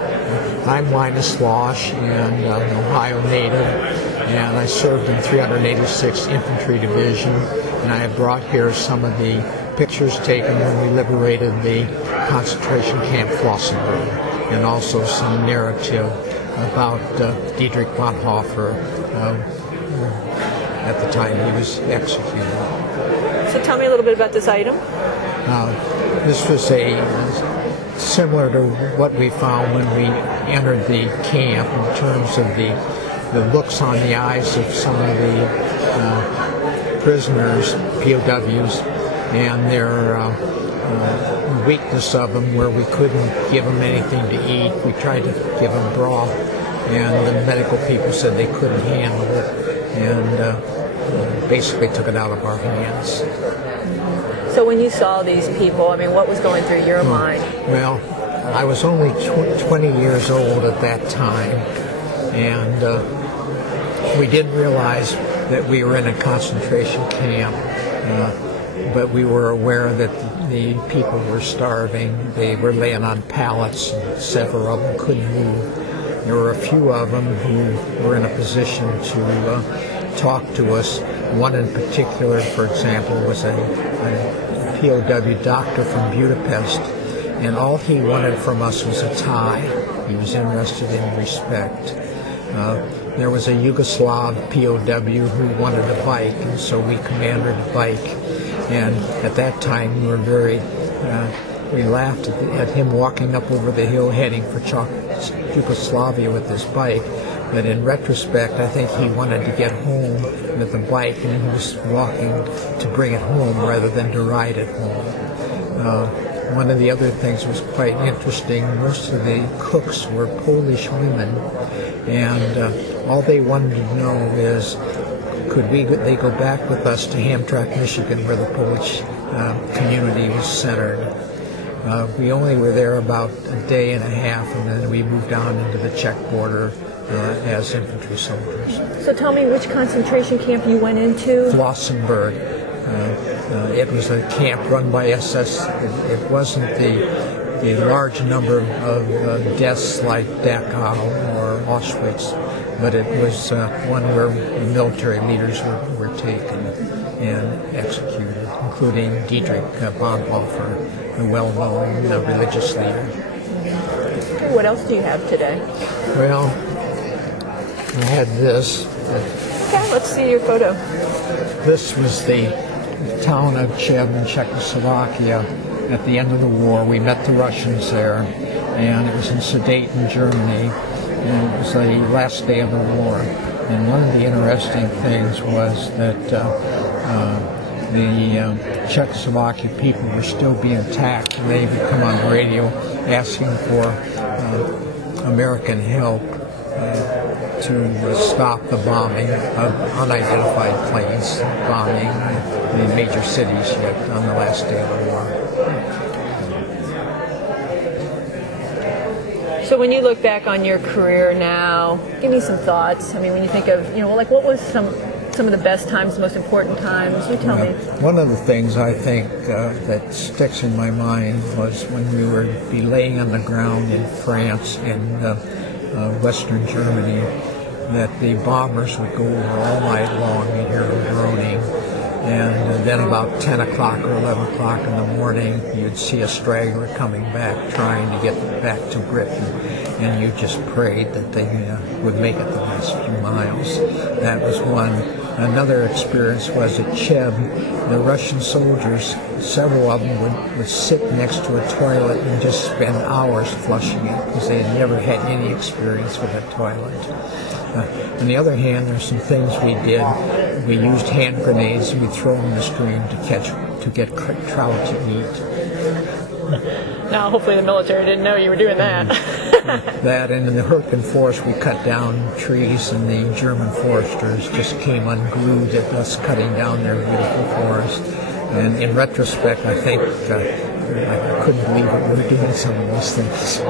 I'm Linus Losh, and an Ohio native, and I served in 386th Infantry Division, and I have brought here some of the pictures taken when we liberated the concentration camp Flossenburg, and also some narrative about Dietrich Bonhoeffer at the time he was executed. So tell me a little bit about this item. This was similar to what we found when we entered the camp in terms of the looks on the eyes of some of the prisoners, POWs, and their weakness of them, where we couldn't give them anything to eat. We tried to give them broth, and the medical people said they couldn't handle it, and basically took it out of our hands. So when you saw these people, I mean, what was going through your mind? Well, I was only 20 years old at that time, and we didn't realize that we were in a concentration camp, but we were aware that the people were starving. They were laying on pallets, and several of them couldn't move. There were a few of them who were in a position to talk to us. One in particular, for example, was a POW doctor from Budapest, and all he wanted from us was a tie. He was interested in respect. There was a Yugoslav POW who wanted a bike, and so we commanded a bike. And at that time, we were we laughed at him walking up over the hill heading for Yugoslavia with his bike. But in retrospect, I think he wanted to get home with the bike, and he was walking to bring it home rather than to ride it home. One of the other things was quite interesting. Most of the cooks were Polish women, and all they wanted to know is, could they go back with us to Hamtramck, Michigan, where the Polish community was centered. We only were there about a day and a half, and then we moved on into the Czech border as infantry soldiers. So tell me which concentration camp you went into? Flossenburg. It was a camp run by SS. It wasn't the large number of deaths like Dachau or Auschwitz, but it was one where the military leaders were taken and executed, including Dietrich Bonhoeffer, the well-known religious leader. Okay, what else do you have today? Well, I had this. Okay, let's see your photo. This was the town of Cheb in Czechoslovakia at the end of the war. We met the Russians there, and it was in Sudeten, Germany, and it was the last day of the war. And one of the interesting things was that the Czechoslovakian people were still being attacked, and they would come on the radio asking for American help to stop the bombing of unidentified planes bombing the major cities yet on the last day of the war. So when you look back on your career now, give me some thoughts. I mean, when you think of, like what was some of the best times, the most important times? You tell me. One of the things I think that sticks in my mind was when we were laying on the ground in France and Western Germany, that the bombers would go over all night long. You'd hear them droning, and then about 10 o'clock or 11 o'clock in the morning, you'd see a straggler coming back, trying to get back to Britain, and you just prayed that they would make it the last few miles. That was one. Another experience was at Cheb. The Russian soldiers, several of them would sit next to a toilet and just spend hours flushing it because they had never had any experience with a toilet. On the other hand, there's some things we did. We used hand grenades, and we'd throw them in the stream to get trout to eat. Now, hopefully the military didn't know you were doing that. That, and in the Hurricane Forest, we cut down trees, and the German foresters just came unglued at us cutting down their beautiful forest. And in retrospect, I think I couldn't believe it. We were doing some of those things.